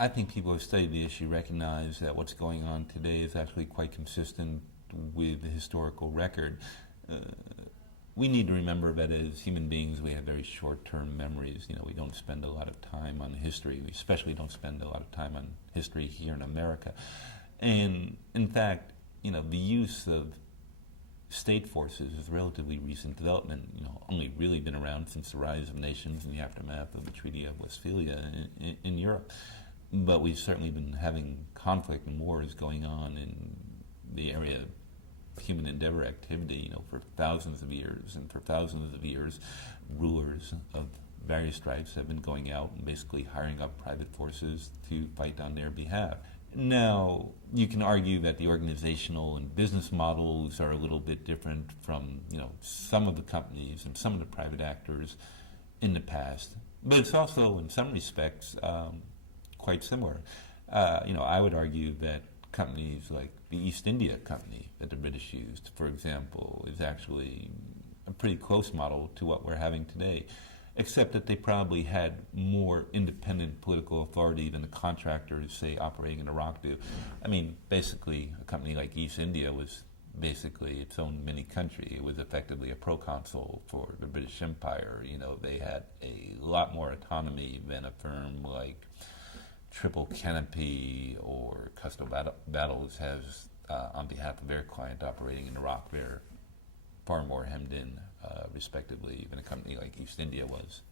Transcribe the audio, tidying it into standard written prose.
I think people who study the issue recognize that what's going on today is actually quite consistent with the historical record. We need to remember that as human beings, we have very short-term memories. We don't spend a lot of time on history. We especially don't spend a lot of time on history here in America. And in fact, the use of state forces is a relatively recent development. Only really been around since the rise of nations in the aftermath of the Treaty of Westphalia in Europe. But we've certainly been having conflict and wars going on in the area of human endeavor activity, for thousands of years. And for thousands of years, rulers of various stripes have been going out and basically hiring up private forces to fight on their behalf. Now, you can argue that the organizational and business models are a little bit different from, some of the companies and some of the private actors in the past. But it's also, in some respects, quite similar. I would argue that companies like the East India Company that the British used, for example, is actually a pretty close model to what we're having today, except that they probably had more independent political authority than the contractors, say, operating in Iraq do. Basically, a company like East India was basically its own mini country. It was effectively a proconsul for the British Empire. They had a lot more autonomy than a firm like Triple Canopy or Custom Battles has on behalf of their client operating in Iraq. They're far more hemmed in, respectively, than a company like East India was.